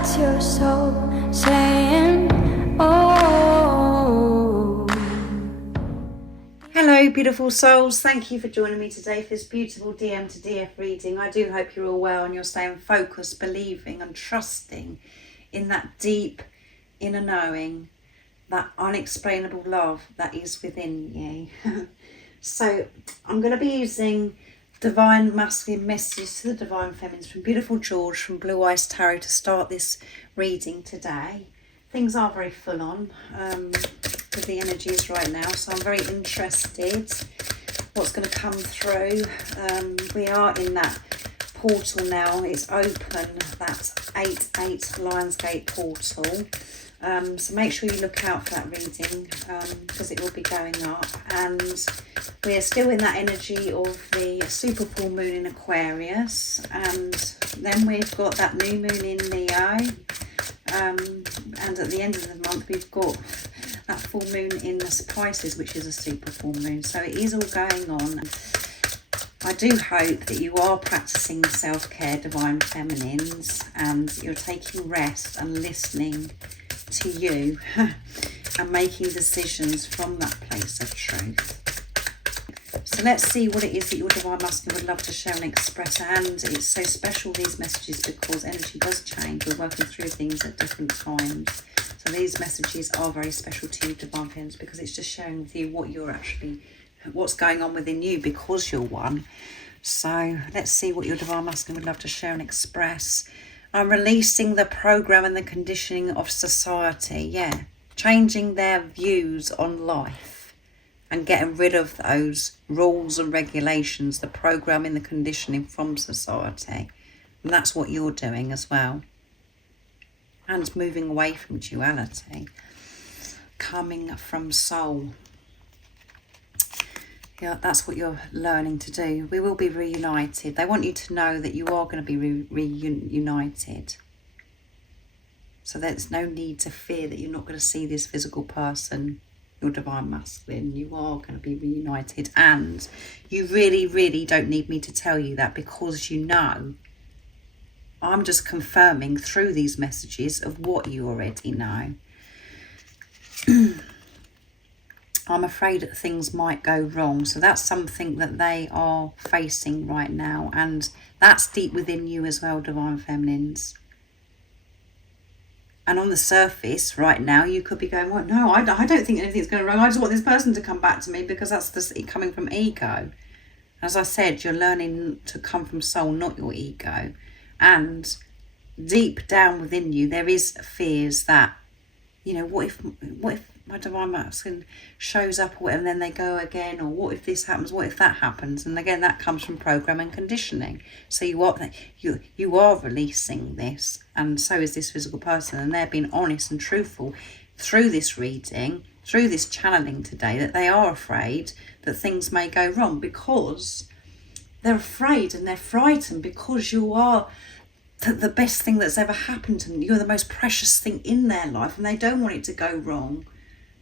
That's your soul saying, oh. Hello beautiful souls, thank you for joining me today for this beautiful DM to DF reading. I do hope you're all well and you're staying focused, believing and trusting in that deep inner knowing, that unexplainable love that is within you. So I'm going to be using Divine Masculine Messages to the Divine Feminines from Beautiful George from Blue Eyes Tarot to start this reading today. Things are very full on with the energies right now, so I'm very interested what's going to come through. We are in that portal now, it's open, that 8/8 Lionsgate portal. So make sure you look out for that reading because it will be going up, and we are still in that energy of the super full moon in Aquarius, and then we've got that new moon in Leo, and at the end of the month we've got that full moon in Pisces, which is a super full moon. So it is all going on. I do hope that you are practicing self-care, Divine Feminines, and you're taking rest and listening to you and making decisions from that place of truth. So let's see what it is that your Divine Masculine would love to share and express. And it's so special, these messages, because energy does change. We're working through things at different times. So these messages are very special to you, Divine Feminines, because it's just sharing with you what you're actually, what's going on within you because you're one. So let's see what your Divine Masculine would love to share and express. I'm releasing the program and the conditioning of society. Yeah, changing their views on life and getting rid of those rules and regulations, the programming, the conditioning from society. And that's what you're doing as well. And moving away from duality, coming from soul. Yeah, that's what you're learning to do. We will be reunited. They want you to know that you are going to be reunited. So there's no need to fear that you're not going to see this physical person, your Divine Masculine. You are going to be reunited, and you really, really don't need me to tell you that, because you know. I'm just confirming through these messages of what you already know. I'm afraid that things might go wrong. So that's something that they are facing right now. And that's deep within you as well, Divine Feminines. And on the surface right now, you could be going, well, no, I don't think anything's going wrong. I just want this person to come back to me, because that's just coming from ego. As I said, you're learning to come from soul, not your ego. And deep down within you, there is fears that, you know, what if my Divine Masculine shows up, or and then they go again, or what if this happens, what if that happens? And again, that comes from program and conditioning. So you are releasing this, and so is this physical person, and they're being honest and truthful through this reading, through this channeling today, that they are afraid that things may go wrong, because they're afraid and they're frightened, because you are the best thing that's ever happened to them. You're the most precious thing in their life, and they don't want it to go wrong.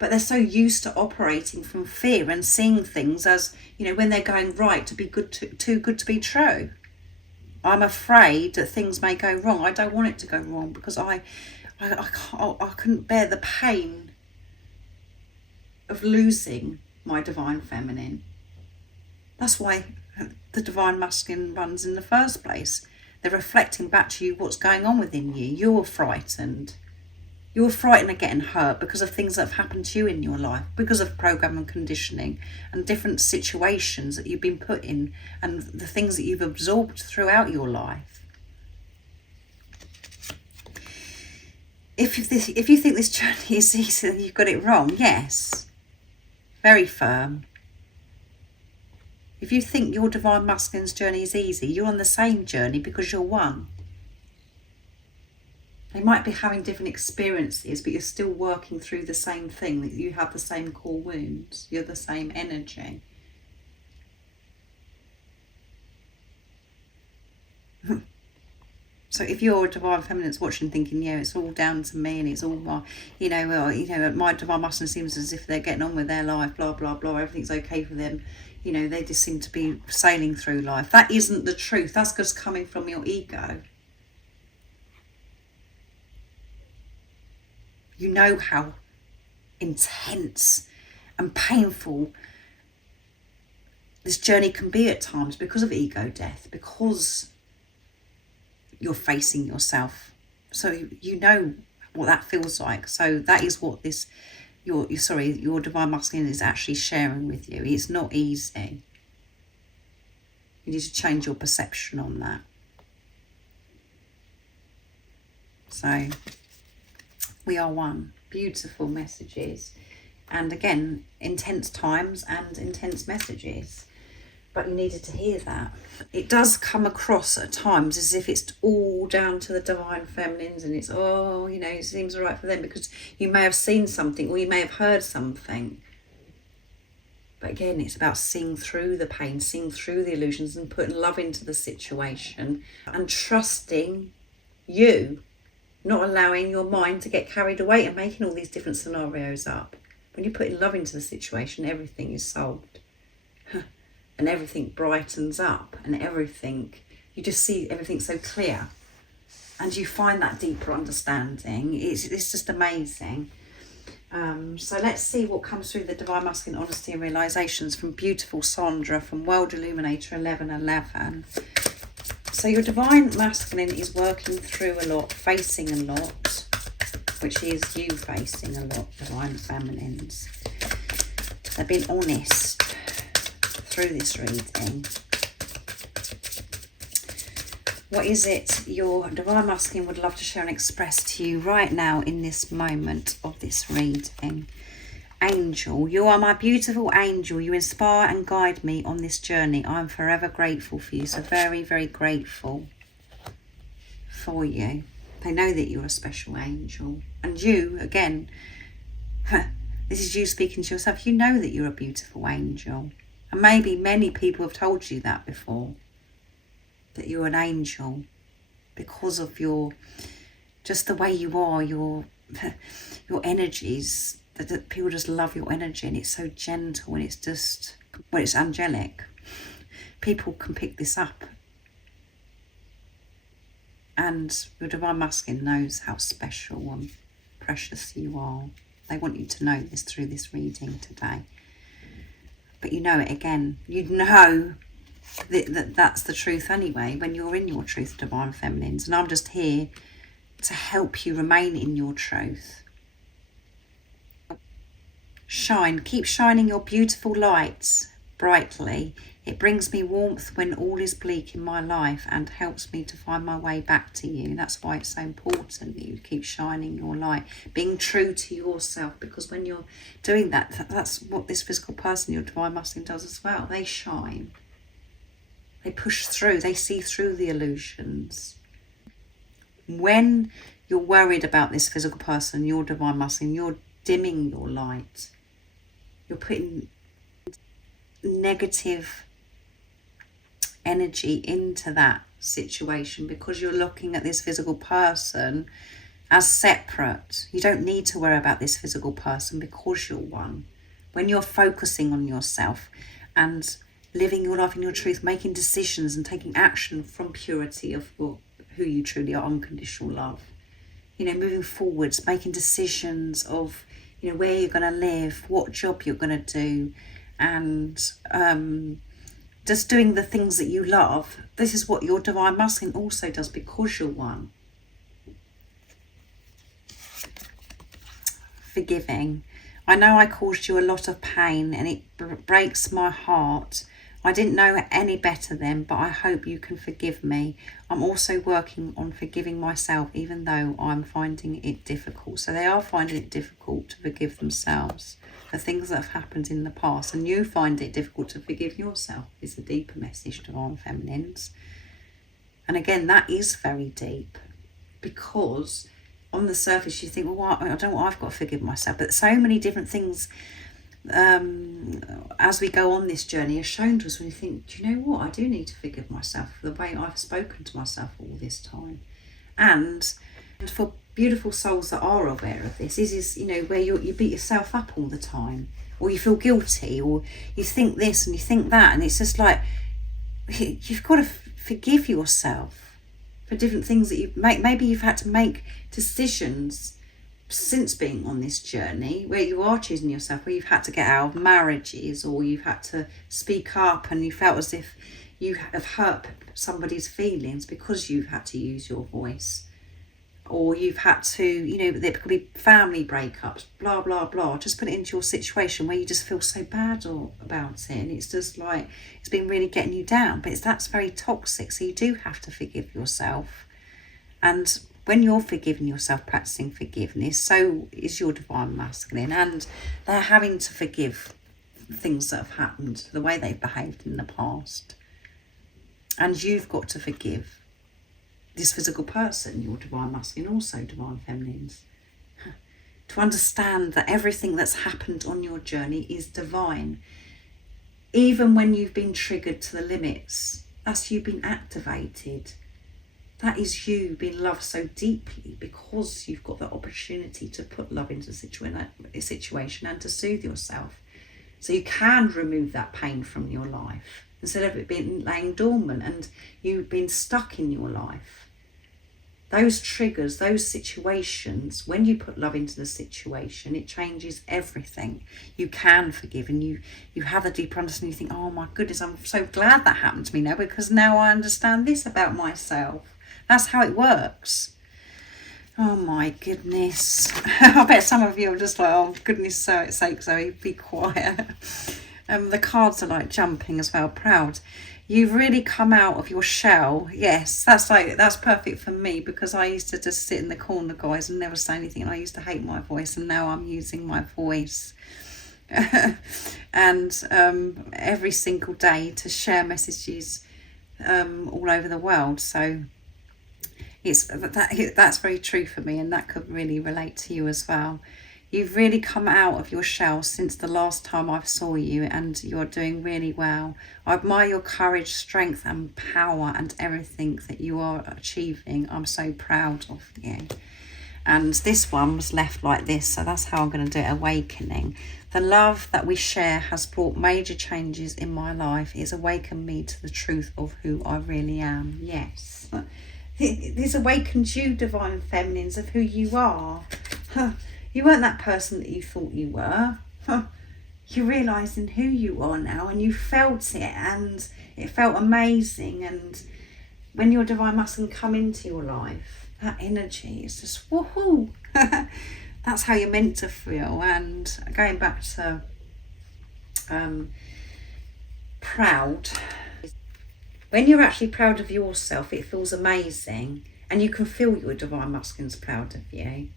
But they're so used to operating from fear and seeing things as, you know, when they're going right, to be good, too good to be true. I'm afraid that things may go wrong. I don't want it to go wrong, because I couldn't bear the pain of losing my Divine Feminine. That's why the Divine Masculine runs in the first place. They're reflecting back to you what's going on within you. You're frightened. You're frightened of getting hurt because of things that have happened to you in your life, because of program and conditioning and different situations that you've been put in, and the things that you've absorbed throughout your life. If you think this journey is easy, then you've got it wrong. Yes, very firm. If you think your Divine Masculine's journey is easy, you're on the same journey, because you're one. They might be having different experiences, but you're still working through the same thing, that you have the same core wounds. You're the same energy. So if you're a Divine Feminine that's watching thinking, yeah, it's all down to me, and it's all my, my Divine Masculine seems as if they're getting on with their life, blah, blah, blah, everything's okay for them. You know, they just seem to be sailing through life. That isn't the truth. That's just coming from your ego. You know how intense and painful this journey can be at times because of ego death, because you're facing yourself. So you know what that feels like. So that is what this your divine masculine is actually sharing with you. It's not easy. You need to change your perception on that. So we are one. Beautiful messages. And again, intense times and intense messages. But you needed to hear that. It does come across at times as if it's all down to the divine feminines and it's, it seems all right for them because you may have seen something or you may have heard something. But again, it's about seeing through the pain, seeing through the illusions and putting love into the situation and trusting you, not allowing your mind to get carried away and making all these different scenarios up. When you're putting love into the situation, everything is solved. And everything brightens up and you just see everything so clear. And you find that deeper understanding. It's just amazing. So let's see what comes through the Divine Masculine Honesty and Realizations from beautiful Sandra from World Illuminator 1111. So your Divine Masculine is working through a lot, facing a lot, which is you facing a lot, Divine Feminines. They've been honest through this reading. What is it your Divine Masculine would love to share and express to you right now in this moment of this reading? Angel, you are my beautiful angel. You inspire and guide me on this journey. I am forever grateful for you. So very, very grateful for you. They know that you're a special angel. And you, again, this is you speaking to yourself. You know that you're a beautiful angel. And maybe many people have told you that before, that you're an angel because of just the way you are, your energies, that people just love your energy and it's so gentle and it's angelic. People can pick this up. And your Divine Masculine knows how special and precious you are. They want you to know this through this reading today. But you know it again. You know that's the truth anyway when you're in your truth, Divine Feminines. And I'm just here to help you remain in your truth. Shine. Keep shining your beautiful lights brightly. It brings me warmth when all is bleak in my life and helps me to find my way back to you. That's why it's so important that you keep shining your light, being true to yourself, because when you're doing that, that's what this physical person, your Divine Masculine, does as well. They shine. They push through. They see through the illusions. When you're worried about this physical person, your Divine Masculine, you're dimming your light. You're putting negative energy into that situation because you're looking at this physical person as separate. You don't need to worry about this physical person because you're one. When you're focusing on yourself and living your life in your truth, making decisions and taking action from purity of who you truly are, unconditional love, moving forwards, making decisions of where you're going to live, what job you're going to do, and just doing the things that you love. This is what your Divine Masculine also does because you're one. Forgiving. I know I caused you a lot of pain and it breaks my heart. I didn't know any better then, but I hope you can forgive me. I'm also working on forgiving myself, even though I'm finding it difficult. So they are finding it difficult to forgive themselves for things that have happened in the past. And you find it difficult to forgive yourself is the deeper message, Divine Feminines. And again, that is very deep because on the surface you think, well, I don't know what I've got to forgive myself. But so many different things as we go on this journey are shown to us when you think, do you know what, I do need to forgive myself for the way I've spoken to myself all this time. And for beautiful souls that are aware of this, is where you beat yourself up all the time, or you feel guilty, or you think this and you think that, and it's just like you've got to forgive yourself for different things that you make. Maybe you've had to make decisions since being on this journey where you are choosing yourself, where you've had to get out of marriages, or you've had to speak up and you felt as if you have hurt somebody's feelings because you've had to use your voice, or you've had to, you know, there could be family breakups, blah, blah, blah. Just put it into your situation where you just feel so bad about it. And it's just like, it's been really getting you down, but that's very toxic. So you do have to forgive yourself. And when you're forgiving yourself, practicing forgiveness, so is your divine masculine. And they're having to forgive things that have happened, the way they've behaved in the past. And you've got to forgive this physical person, your divine masculine, also divine feminines. To understand that everything that's happened on your journey is divine. Even when you've been triggered to the limits, that's you been activated. That is you being loved so deeply because you've got the opportunity to put love into a situation and to soothe yourself. So you can remove that pain from your life instead of it being laying dormant and you've been stuck in your life. Those triggers, those situations, when you put love into the situation, it changes everything. You can forgive, and you have a deeper understanding. You think, oh my goodness, I'm so glad that happened to me now, because now I understand this about myself. That's how it works. Oh my goodness. I bet some of you are just like, oh goodness sake, Zoe, be quiet. The cards are like jumping as well. Proud. You've really come out of your shell. Yes, that's perfect for me, because I used to just sit in the corner, guys, and never say anything. And I used to hate my voice, and now I'm using my voice. And every single day to share messages all over the world. So that's very true for me, and that could really relate to you as well. You've really come out of your shell since the last time I saw you, and you're doing really well. I admire your courage, strength and power and everything that you are achieving. I'm so proud of you. And this one was left like this, so that's how I'm going to do it. Awakening. The love that we share has brought major changes in my life. It's awakened me to the truth of who I really am. Yes. This awakens you, divine feminines, of who you are. You weren't that person that you thought you were. You're realising who you are now, and you felt it, and it felt amazing. And when your divine masculine come into your life, that energy is just woohoo. That's how you're meant to feel. And going back to proud, when you're actually proud of yourself, it feels amazing, and you can feel your divine masculine's proud of you.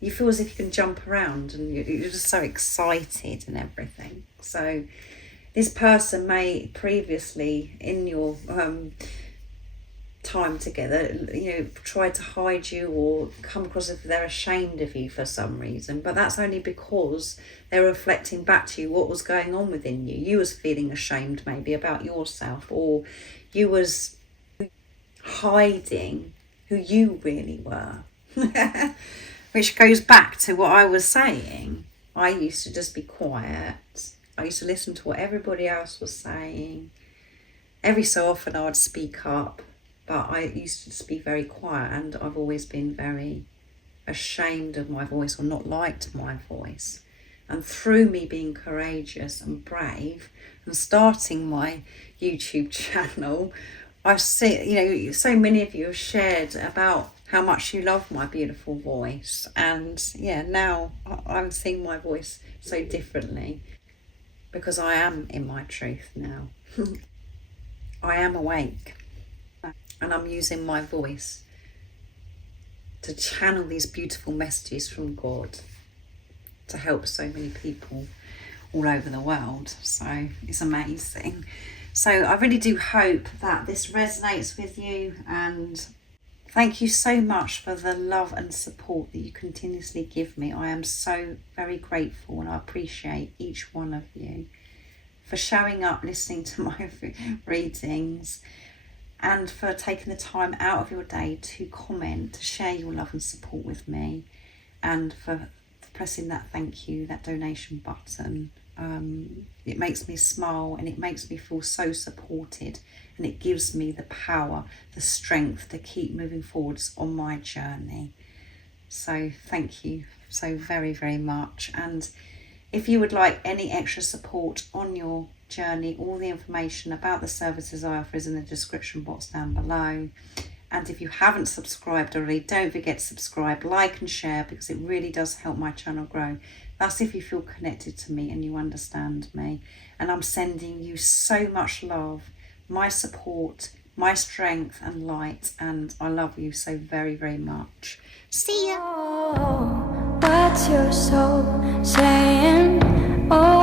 You feel as if you can jump around, and you're just so excited and everything. So this person may previously in your time together, you know, try to hide you or come across as if they're ashamed of you for some reason, but that's only because they're reflecting back to you what was going on within you. You was feeling ashamed maybe about yourself, or you was hiding who you really were. Which goes back to what I was saying. I used to just be quiet. I used to listen to what everybody else was saying. Every so often I would speak up, but I used to just be very quiet, and I've always been very ashamed of my voice, or not liked my voice. And through me being courageous and brave and starting my YouTube channel, I see, you know, so many of you have shared about how much you love my beautiful voice. And yeah, now I'm seeing my voice so differently, because I am in my truth now. I am awake, and I'm using my voice to channel these beautiful messages from God to help so many people all over the world. So it's amazing. So I really do hope that this resonates with you, and thank you so much for the love and support that you continuously give me. I am so very grateful, and I appreciate each one of you for showing up, listening to my readings, and for taking the time out of your day to comment, to share your love and support with me, and for pressing that thank you, that donation button. It makes me smile, and it makes me feel so supported, and it gives me the power, the strength to keep moving forwards on my journey. So thank you so very, very much. And if you would like any extra support on your journey, all the information about the services I offer is in the description box down below. And if you haven't subscribed already, don't forget to subscribe, like and share, because it really does help my channel grow. That's if you feel connected to me and you understand me. And I'm sending you so much love, my support, my strength and light, and I love you so very, very much. See ya. Oh, what's your soul saying? Oh.